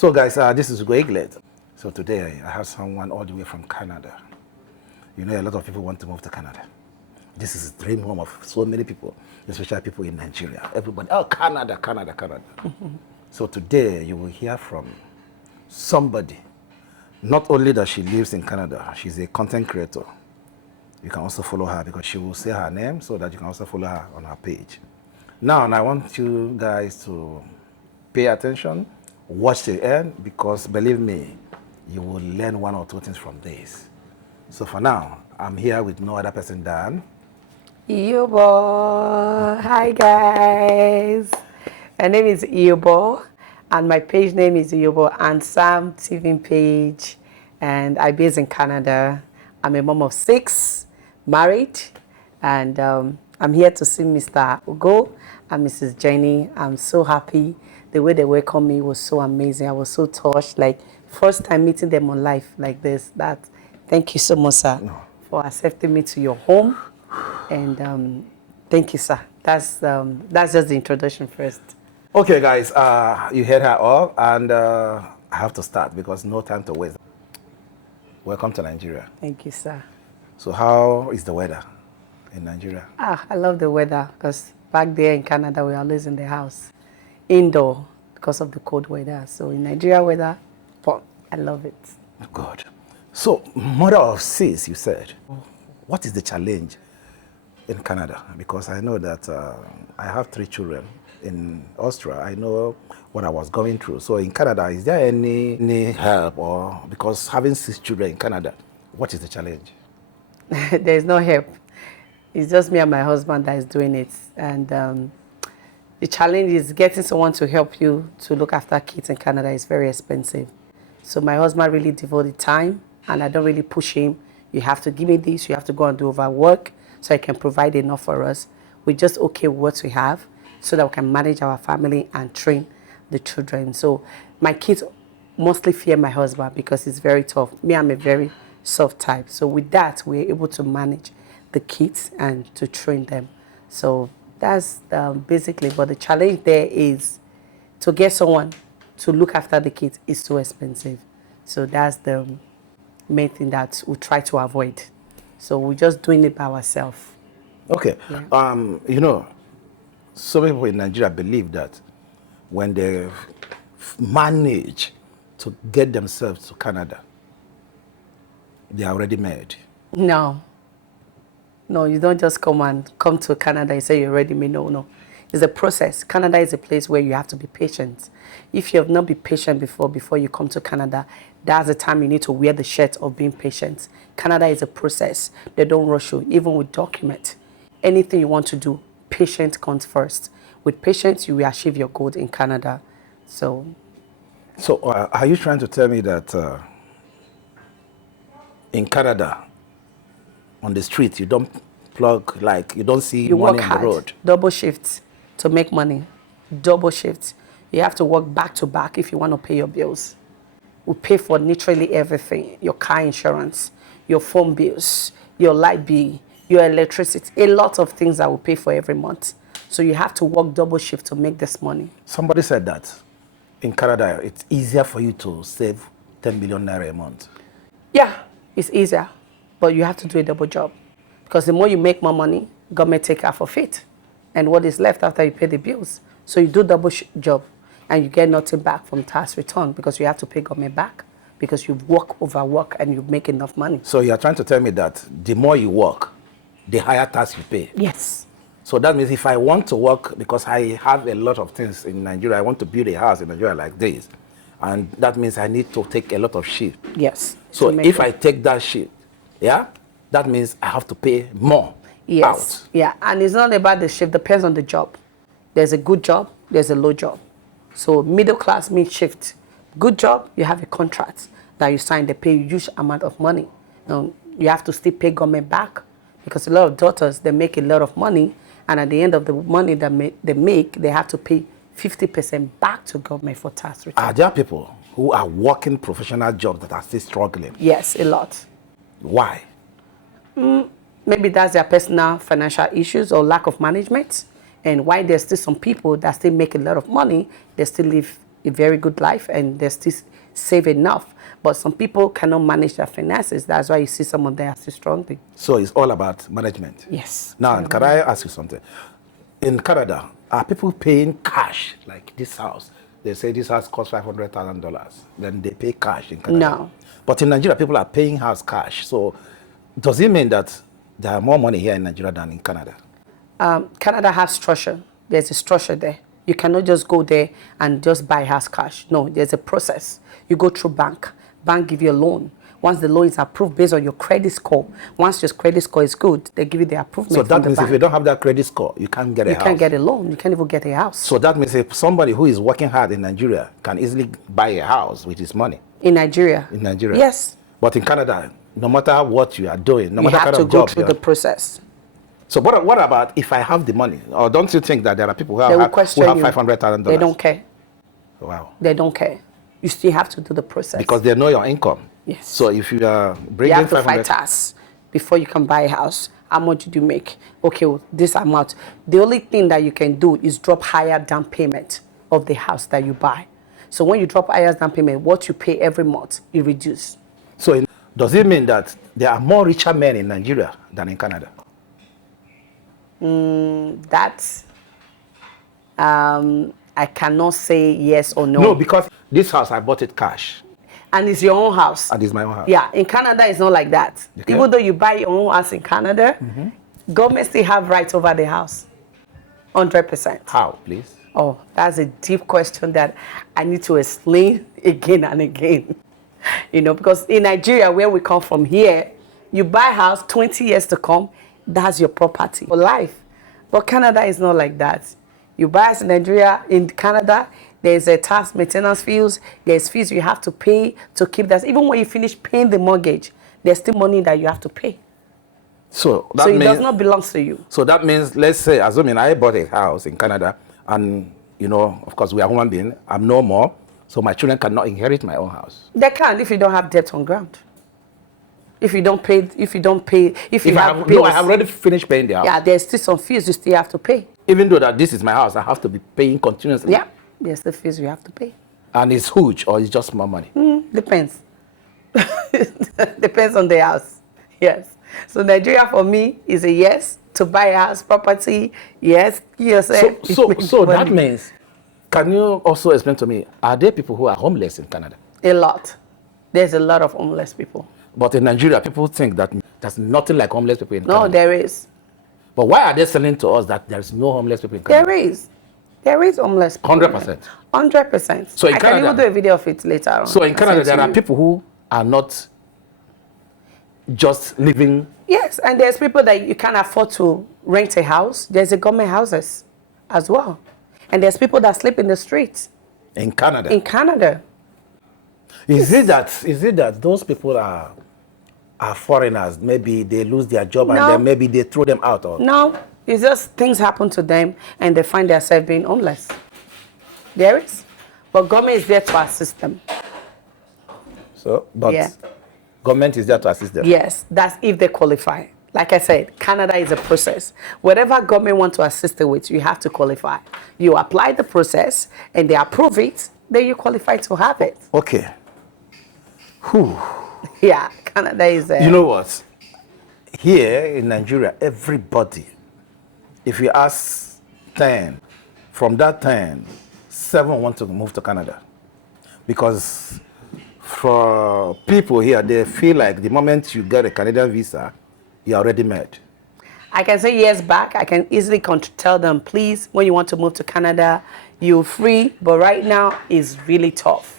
So guys, this is Gweglet. So today I have someone all the way from Canada. You know, a lot of people want to move to Canada. This is the dream home of so many people, especially people in Nigeria. Everybody, oh, Canada, Canada, Canada. So today you will hear from somebody. Not only that she lives in Canada, she's a content creator. You can also follow her because she will say her name so that you can also follow her on her page. Now, and I want you guys to pay attention, watch the end, because believe me, you will learn one or two things from this. So for now, I'm here with no other person than Iyobo. Hi guys. My name is Iyobo and my page name is Iyobo and Sam TV page, and I based in Canada. I'm a mom of 6, married, and I'm here to see Mr. Ugo and Mrs. Jenny. I'm so happy. The way they welcomed me was so amazing. I was so touched. Like, first time meeting them on live like this. Thank you so much, sir, for accepting me to your home. And thank you, sir. That's just the introduction first. Okay, guys, you heard her all, and I have to start because no time to waste. Welcome to Nigeria. Thank you, sir. So how is the weather in Nigeria? I love the weather because back there in Canada, we're always in the house, indoor, because of the cold weather. So in Nigeria weather, fun. I love it. Good. So, mother of 6, you said. What is the challenge in Canada? Because I know that I have 3 children in Austria. I know what I was going through. So in Canada, is there any help? Or because having 6 children in Canada, what is the challenge? There's no help. It's just me and my husband that is doing it. And the challenge is getting someone to help you to look after kids in Canada is very expensive. So my husband really devoted time, and I don't really push him. You have to give me this, you have to go and do overwork so I can provide enough for us. We're just okay with what we have so that we can manage our family and train the children. So my kids mostly fear my husband because he's very tough. Me, I'm a very soft type. So with that, we're able to manage the kids and to train them. So that's basically, but the challenge there is to get someone to look after the kids is so expensive. So that's the main thing that we try to avoid. So we're just doing it by ourselves. Okay. Yeah. You know, so many people in Nigeria believe that when they manage to get themselves to Canada, they are already made. No, you don't just come to Canada and say you're ready. No. It's a process. Canada is a place where you have to be patient. If you have not been patient before you come to Canada, that's the time you need to wear the shirt of being patient. Canada is a process. They don't rush you, even with documents. Anything you want to do, patience comes first. With patience, you will achieve your goal in Canada. So are you trying to tell me that in Canada, on the street, you don't plug, like you don't see money on the road? Double shifts to make money. Double shifts. You have to work back to back if you want to pay your bills. We pay for literally everything. Your car insurance, your phone bills, your light bill, your electricity, a lot of things that we pay for every month. So you have to work double shift to make this money. Somebody said that in Canada, it's easier for you to save 10 million naira a month. Yeah, it's easier, but you have to do a double job. Because the more you make more money, government take half of it. And what is left after you pay the bills. So you do double job and you get nothing back from tax return because you have to pay government back because you overwork and you make enough money. So you're trying to tell me that the more you work, the higher tax you pay? Yes. So that means if I want to work, because I have a lot of things in Nigeria, I want to build a house in Nigeria like this. And that means I need to take a lot of shit. Yes. So if I take that shit, yeah, that means I have to pay more. Yes. Out. Yeah, and it's not about the shift, depends on the job. There's a good job, there's a low job. So middle class means shift. Good job, you have a contract that you sign, they pay you huge amount of money. You have to still pay government back because a lot of daughters, they make a lot of money, and at the end of the money that they make, they have to pay 50% back to government for tax return. Are there people who are working professional jobs that are still struggling? Yes, a lot. Why? Maybe that's their personal financial issues or lack of management. And why there's still some people that still make a lot of money, they still live a very good life and they still save enough. But some people cannot manage their finances. That's why you see some of them are still struggling. So it's all about management. Yes. Now, can I ask you something? In Canada, are people paying cash like this house? They say this house costs $500,000. Then they pay cash in Canada. No. But in Nigeria, people are paying house cash. So does it mean that there are more money here in Nigeria than in Canada? Canada has structure. There's a structure there. You cannot just go there and just buy house cash. No, there's a process. You go through bank. Bank give you a loan. Once the loan is approved based on your credit score, once your credit score is good, they give you the approval. So that means if you don't have that credit score, you can't get a house. You can't get a loan. You can't even get a house. So that means if somebody who is working hard in Nigeria can easily buy a house with his money. In Nigeria? In Nigeria. Yes. But in Canada, no matter what you are doing, no matter what kind of job, you have to go through the process. So what about if I have the money? Or don't you think that there are people who have $500,000? They don't care. Wow. They don't care. You still have to do the process. Because they know your income. Yes. So if you are bringing you have to fight us before you can buy a house. How much did you make? Okay, well, this amount. The only thing that you can do is drop higher down payment of the house that you buy. So when you drop higher down payment, what you pay every month, you reduce. So does it mean that there are more richer men in Nigeria than in Canada? I cannot say yes or no. No, because this house, I bought it cash. And it's your own house. And it's my own house. Yeah, in Canada, it's not like that. Okay. Even though you buy your own house in Canada, government still have rights over the house. 100%. How, please? Oh, that's a deep question that I need to explain again and again. You know, because in Nigeria, where we come from here, you buy a house 20 years to come, that's your property for life. But Canada is not like that. You buy house in Nigeria, in Canada, there's a tax maintenance fees, there's fees you have to pay to keep that. Even when you finish paying the mortgage, there's still money that you have to pay. So it does not belong to you. So that means, let's say, assuming I bought a house in Canada, and, you know, of course, we are human beings, I'm no more, so my children cannot inherit my own house. They can if you don't have debt on ground. If you don't pay, No, I have already finished paying the house. Yeah, there's still some fees you still have to pay. Even though that this is my house, I have to be paying continuously. Yeah, there's the fees you have to pay. And it's huge, or it's just more money? Depends. Depends on the house. Yes. So Nigeria for me is a yes to buy a house property. Yes, yourself. So that means, can you also explain to me, are there people who are homeless in Canada? A lot. There's a lot of homeless people. But in Nigeria, people think that there's nothing like homeless people in Canada. No, there is. But why are they selling to us that there's no homeless people in Canada? There is. There is homeless people. 100%. 100%. So in I Canada, can even do a video of it later on. So in Canada, there are people who are not just living. Yes, and there's people that you can't afford to rent a house. There's a government houses as well. And there's people that sleep in the streets. In Canada? In Canada. Is it that those people are foreigners? Maybe they lose their job and then maybe they throw them out? Or? No, it's just things happen to them and they find themselves being homeless. There is. But government is there to assist them. So, but government is there to assist them? Yes, that's if they qualify. Like I said, Canada is a process. Whatever government wants to assist you with, you have to qualify. You apply the process and they approve it, then you qualify to have it. Okay. Whew. Yeah, Canada is there. You know what? Here in Nigeria, everybody, if you ask 10, from that 10, 7 want to move to Canada. Because for people here, they feel like the moment you get a Canadian visa, you're already made. I can say years back, I can easily tell them, please, when you want to move to Canada, you're free, but right now it's really tough.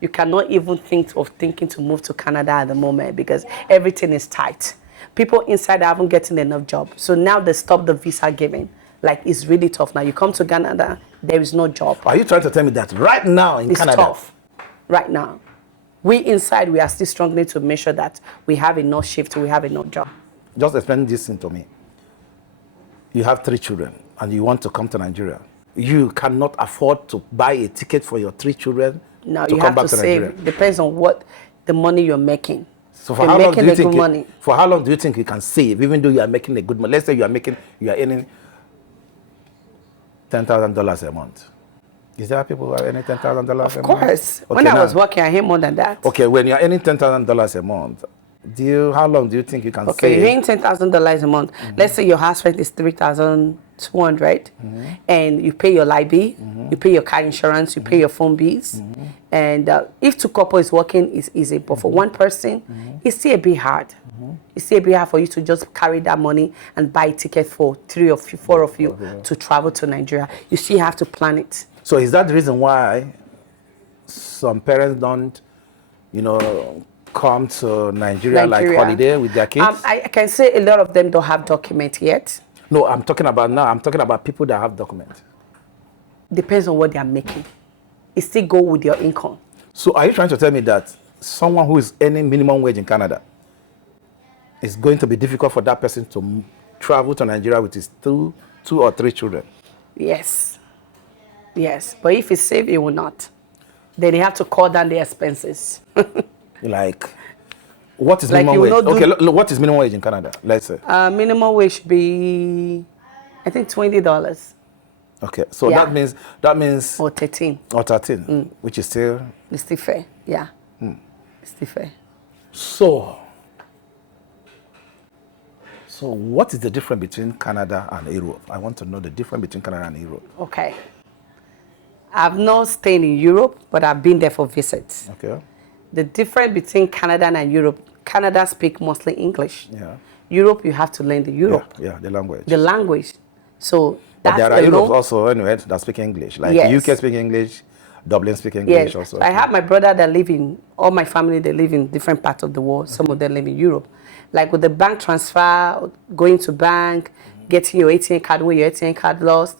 You cannot even think of thinking to move to Canada at the moment because everything is tight. People inside haven't getting enough job. So now they stop the visa giving. Like, it's really tough now. You come to Canada, there is no job. Are you trying to tell me that right now in Canada? It's tough. Right now. We inside, we are still struggling to make sure that we have enough shift, we have enough job. Just explain this thing to me. You have 3 children and you want to come to Nigeria. You cannot afford to buy a ticket for your 3 children. No, you have to save. Depends on what the money you're making. So for how long do you think you can save, even though you are making a good money? Let's say you are earning $10,000 a month. Is there people who are earning $10,000 a month? Of course. Okay, When I was now, working, I had more than that. okay, when you're earning $10,000 a month, how long do you think you can Okay, save? you're paying $10,000 a month. Let's say your house rent is 3,200, and you pay your light bill, you pay your car insurance, you pay your phone bills, and if two couple is working, it's easy. But for one person, it's still a bit hard. It's still a bit hard for you to just carry that money and buy a ticket for 3 or 4 of you to travel to Nigeria. You still have to plan it. So is that the reason why some parents don't, come to Nigeria like holiday with their kids? I can say a lot of them don't have document yet. No, I'm talking about people that have documents. Depends on what they are making. It still go with your income. So are you trying to tell me that someone who is earning minimum wage in Canada, it's going to be difficult for that person to travel to Nigeria with his two or three children? Yes. Yes. But if it's safe, it will not. Then they have to cut down the expenses. Like, what is minimum wage? Okay, what is minimum wage in Canada? Let's say. Minimum wage should be, I think, $20. Okay, so that means or 13. Or 13, which is still. It's still fair. Yeah. It's still fair. So what is the difference between Canada and Europe? I want to know the difference between Canada and Europe. Okay. I've not stayed in Europe, but I've been there for visits. Okay. The difference between Canada and Europe, Canada speak mostly English. Yeah. Europe, you have to learn the Europe. Yeah, the language. The language. So but there are Europe also anyway that speak English. Like UK speak English, Dublin speak English also. I have my brother that live in, all my family, they live in different parts of the world. Some of them live in Europe. Like with the bank transfer, going to bank, getting your ATM card when your ATM card lost,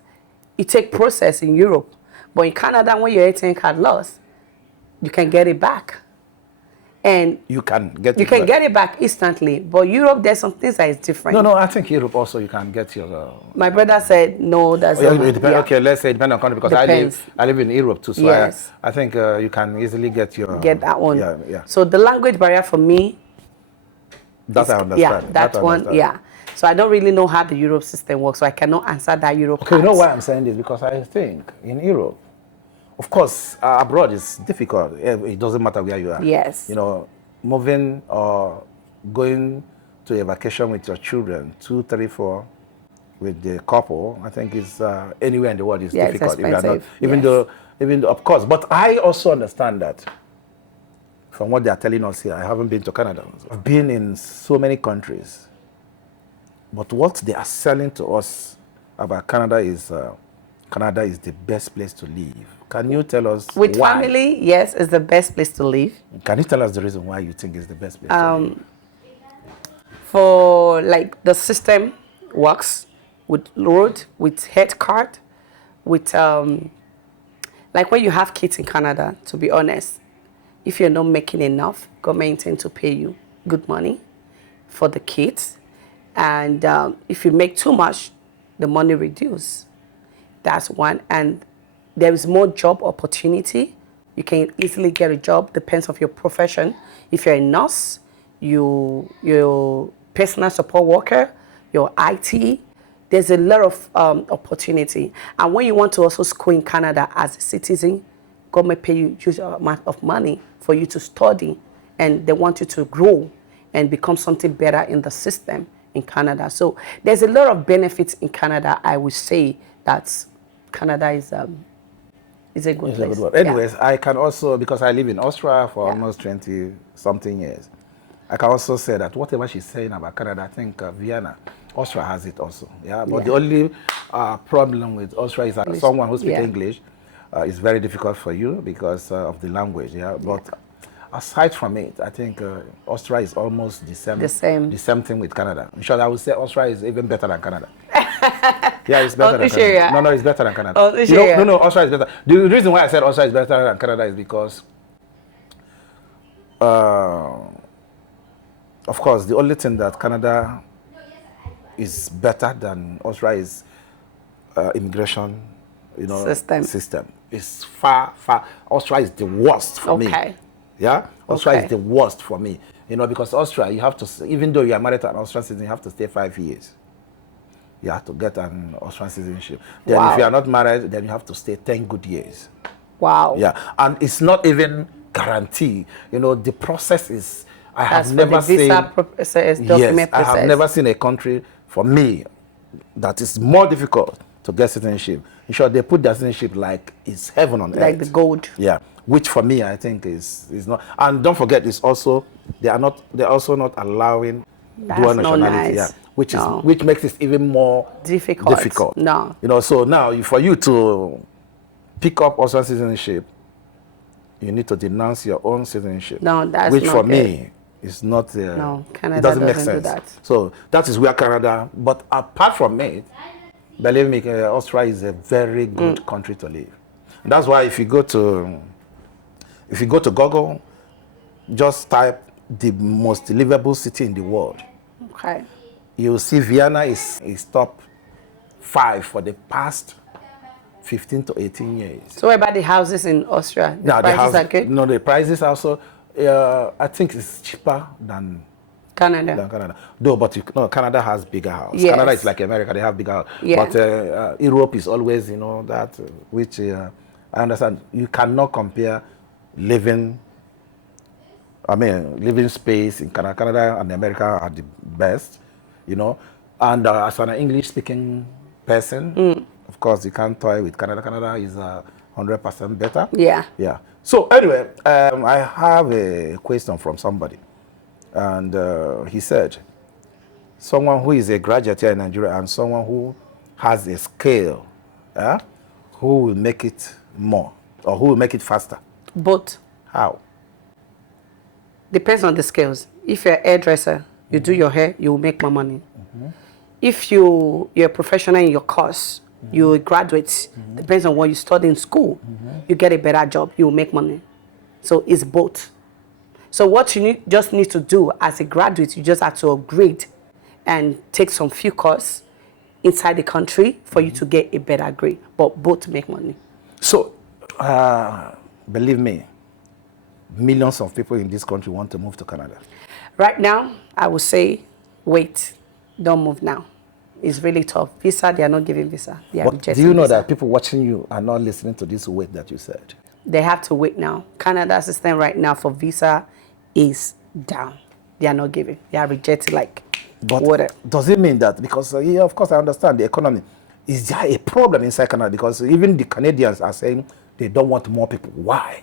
it takes process in Europe. But in Canada, when your ATM card lost, you can get it back. And you can get it back instantly. But Europe, there's some things that is different. No, I think Europe also you can get your. My brother said no. That's okay. Let's say it depends on country because I live in Europe too, so yes. I think you can easily get that one. Yeah. So the language barrier for me. That I understand. Yeah, that one. Yeah. So I don't really know how the Europe system works, so I cannot answer that Europe. Okay, you know why I'm saying this? Because I think in Europe, of course, abroad is difficult. It doesn't matter where you are. Yes. Moving or going to a vacation with your children, 2, 3, 4, with the couple, I think is anywhere in the world is difficult. It's expensive. Even though, of course. But I also understand that from what they are telling us here, I haven't been to Canada. I've been in so many countries. But what they are selling to us about Canada is the best place to live. Can you tell us why? With family, yes, it's the best place to live. Can you tell us the reason why you think it's the best place to live? For like the system works with road, with health card, with like when you have kids in Canada, to be honest, if you're not making enough, government intends to pay you good money for the kids. And if you make too much, the money reduces. That's one. And there is more job opportunity. You can easily get a job, depends on your profession. If you're a nurse, your personal support worker, your IT, there's a lot of opportunity. And when you want to also school in Canada as a citizen, government pay you huge amount of money for you to study, and they want you to grow and become something better in the system in Canada. So there's a lot of benefits in Canada. I would say that Canada is a good place. Anyways, I can also, because I live in Austria for almost 20-something years, I can also say that whatever she's saying about Canada, I think Vienna, Austria has it also. Yeah, but the only problem with Austria is that someone who speaks English is very difficult for you because of the language. Yeah, but aside from it, I think Austria is almost the same thing with Canada. In short, I would say Austria is even better than Canada. Yeah, it's better than Canada. No, it's better than Canada. No, Austria is better. The reason why I said Austria is better than Canada is because, of course, the only thing that Canada is better than Austria is immigration, system. It's far. Austria is the worst for me. Yeah, Austria is the worst for me. Because Austria, you have to, even though you are married to an Austrian citizen, you have to stay 5 years. you have to get an Austrian citizenship. Then if you are not married, then you have to stay 10 good years. Wow. Yeah, and it's not even guaranteed. You know, the process is, I That's have never seen, document I have process. never seen a country, for me, that is more difficult to get citizenship. In short, they put their citizenship like it's heaven on earth. Like the gold. Yeah, which for me, I think is not. And don't forget, it's also, they're also not allowing dual nationality. Nice. Yeah, which makes it even more difficult. No. You know, so now for you to pick up Austrian citizenship, you need to denounce your own citizenship. No, that's which not for good. me is not. No, Canada it doesn't make do sense. that. So that is where Canada. But apart from it, believe me, Austria is a very good country to live. And that's why if you go to Google, just type the most livable city in the world. Okay. You'll see Vienna is top 5 for the past 15 to 18 years. So what about the houses in Austria? The prices are good? No, the prices also, I think it's cheaper than Canada. Though, but Canada has bigger houses. Yes. Canada is like America, they have bigger houses. Yeah. But Europe is always, that, which I understand. You cannot compare living space in Canada. Canada and America are the best, And as an English-speaking person, of course, you can't toy with Canada. Canada is 100% better. Yeah. Yeah. So anyway, I have a question from somebody. And he said, someone who is a graduate here in Nigeria and someone who has a scale, who will make it more or who will make it faster? Both. How? Depends on the skills. If you're a hairdresser, you do your hair, you will make more money. If you're a professional in your course, you're a graduate, depends on what you study in school, you get a better job, you will make money. So it's both. So what you just need to do as a graduate, you just have to upgrade and take some few courses inside the country for you to get a better grade. But both make money. So, believe me, millions of people in this country want to move to Canada. Right now, I would say, wait, don't move now. It's really tough. Visa, they are not giving visa. They are rejecting do you know visa. that people watching you are not listening to this wait that you said? They have to wait now. Canada's system right now for visa is down. They are not giving. They are rejecting water. Does it mean that, because of course I understand the economy, is there a problem inside Canada? Because even the Canadians are saying they don't want more people. Why?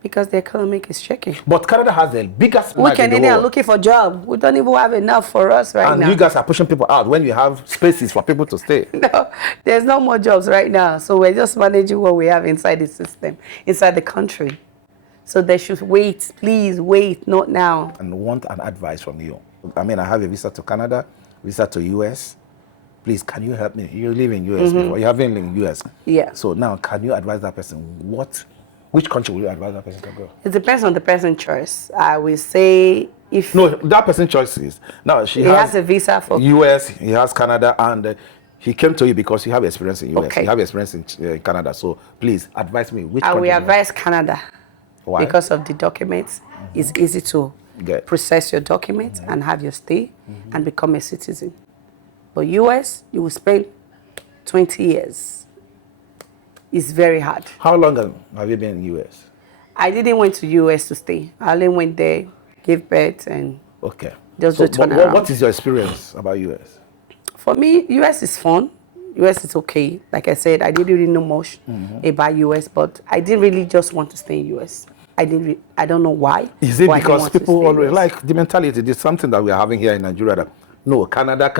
Because the economy is shaking. But Canada has the biggest we Canadians are looking for jobs. We don't even have enough for us right now. And you guys are pushing people out when you have spaces for people to stay. No, there's no more jobs right now. So we're just managing what we have inside the system, inside the country. So they should wait. Please wait, not now. And want an advice from you. I have a visa to Canada, visa to US. Please, can you help me? You live in US before. You haven't lived in US. Yeah. So now, can you advise that person? Which country will you advise that person to go? It depends on the person's choice. I will say if... No, that person's choice is... Now, he has a visa for... US, he has Canada, and he came to you because you have experience in US. Okay. You have experience in Canada. So, please, advise me. Which I country? will advise Canada. Why? Because of the documents. It's easy to process your documents and have your stay and become a citizen. But US, you will spend 20 years. It's very hard. How long have you been in US? I didn't went to US to stay. I only went there, gave birth, and just return around. What is your experience about US? For me, US is fun. US is okay. Like I said, I didn't really know much about US, but I didn't really just want to stay in US. I don't know why. Is it because people always like the mentality? There's something that we are having here in Nigeria that, no, Canada.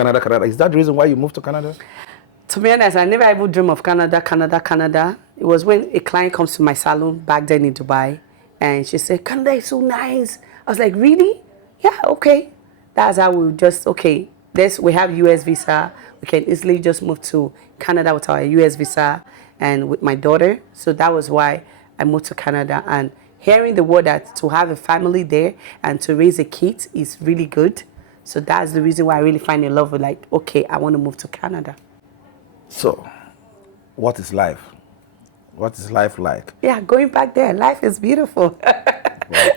Is that the reason why you moved to Canada? To be honest, I never even dreamed of Canada. It was when a client comes to my salon back then in Dubai, and she said, Canada is so nice. I was like, really? Yeah, okay. That's how we we have US visa. We can easily just move to Canada with our US visa and with my daughter. So that was why I moved to Canada. And hearing the word that to have a family there and to raise a kid is really good. So that's the reason why I really find in love with I want to move to Canada. So, what is life? What is life like? Yeah, going back there, life is beautiful.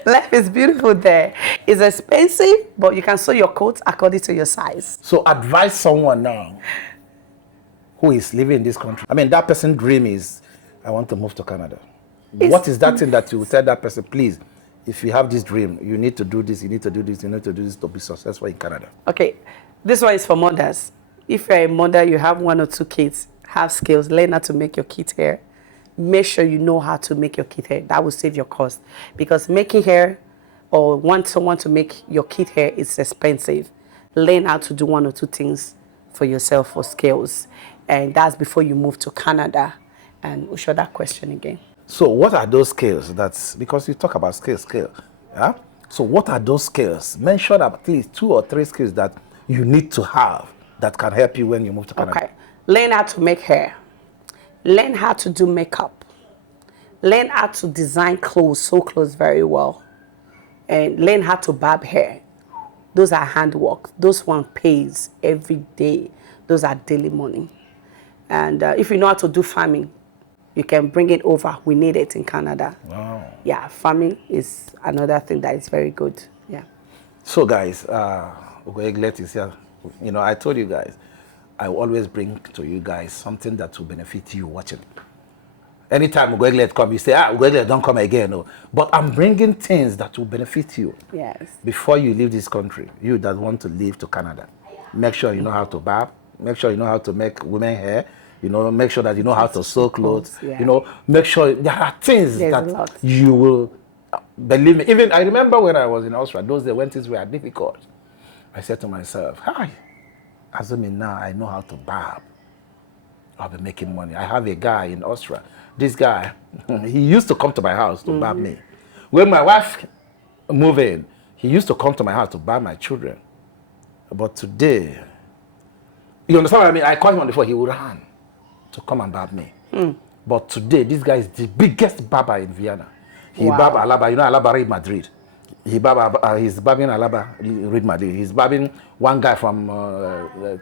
Life is beautiful there. It's expensive, but you can sew your coat according to your size. So, advise someone now who is living in this country. I mean, that person's dream is, I want to move to Canada. What is that thing that you tell that person, please, if you have this dream, you need to do this, you need to do this, you need to do this to be successful in Canada? Okay, this one is for mothers. If you're a mother, you have 1 or 2 kids, have skills, learn how to make your kid hair. Make sure you know how to make your kid hair. That will save your cost. Because making hair or want someone to make your kid hair is expensive. Learn how to do 1 or 2 things for yourself for skills. And that's before you move to Canada. And we'll show that question again. So what are those skills? That's because you talk about skill. Yeah? So what are those skills? Mention at least 2 or 3 skills that you need to have that can help you when you move to Canada. Okay. Learn how to make hair. Learn how to do makeup. Learn how to design clothes, sew clothes very well. And learn how to barb hair. Those are handwork. Those one pays every day. Those are daily money. And if you know how to do farming, you can bring it over. We need it in Canada. Wow. Yeah, farming is another thing that is very good. Yeah. So guys, Ugoeglet is here. You know, I told you guys, I will always bring to you guys something that will benefit you watching. Anytime Ugoeglet come, you say, Ugoeglet don't come again. No. But I'm bringing things that will benefit you. Yes. Before you leave this country, you that want to leave to Canada, make sure you know how to barb, make sure you know how to make women hair, you know, make sure that you know how to sew clothes, yeah. You know, make sure there are things There's that you will, believe me. Even I remember when I was in Austria, those days when things were difficult, I said to myself, hi, assuming now I know how to barb, I'll be making money. I have a guy in Austria. This guy, he used to come to my house to barb me. When my wife moved in, he used to come to my house to barb my children. But today, you understand what I mean? I called him on the phone, he would run to come and barb me. But today, this guy is the biggest barber in Vienna. He barb Alaba, you know Alaba Real Madrid. He's barbing Alaba Real Madrid. He's barbing one guy from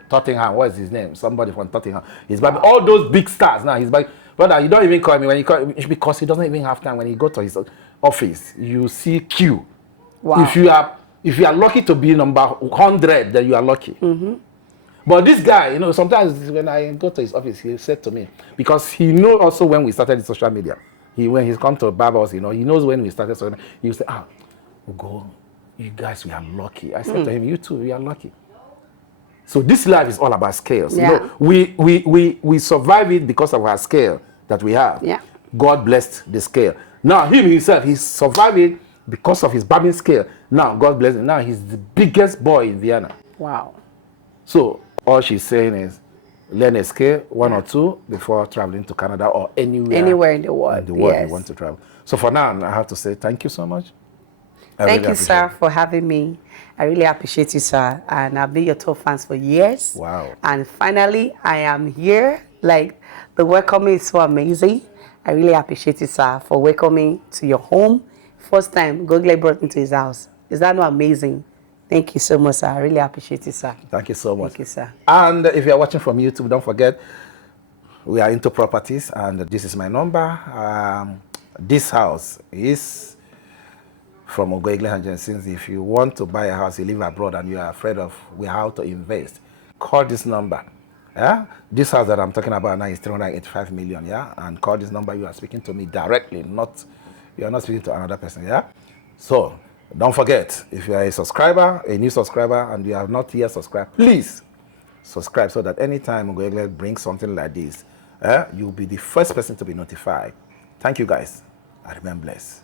Tottenham. What is his name? Somebody from Tottenham. He's barbing all those big stars now. He's barbing. Brother, you don't even call me when you call me because he doesn't even have time. When he go to his office, you see queue. Wow. If you are lucky to be number 100, then you are lucky. But this guy, you know, sometimes when I go to his office, he said to me, because he knows also when we started the social media, when he's come to barbers, you know, he knows when we started social media, he will say, Ugo, you guys, we are lucky. I said to him, you too, we are lucky. So this life is all about scales. Yeah. You know, we survive it because of our scale that we have. Yeah. God blessed the scale. Now him himself, he survived it because of his barbing scale. Now God bless him. Now he's the biggest boy in Vienna. Wow. So all she's saying is learn a scale, 1 or 2 before traveling to Canada or anywhere in the world. you want to travel. So for now, I have to say thank you so much. Thank you, sir, for having me. I really appreciate you, sir. And I've been your top fans for years. Wow. And finally, I am here. Like, the welcoming is so amazing. I really appreciate you, sir, for welcoming to your home. First time, Google brought me to his house. Is that not amazing? Thank you so much, sir. I really appreciate you, sir. Thank you so much. Thank you, sir. And if you're watching from YouTube, don't forget, we are into properties, and this is my number. This house is from Ogoegle Agencies. If you want to buy a house, you live abroad, and you are afraid of how to invest, call this number. Yeah? This house that I'm talking about now is 385 million, yeah? And call this number, you are speaking to me directly, you are not speaking to another person, yeah? So, don't forget, if you are a subscriber, a new subscriber, and you have not yet subscribed, please subscribe so that anytime Ogoegle brings something like this, you'll be the first person to be notified. Thank you guys. I remain blessed.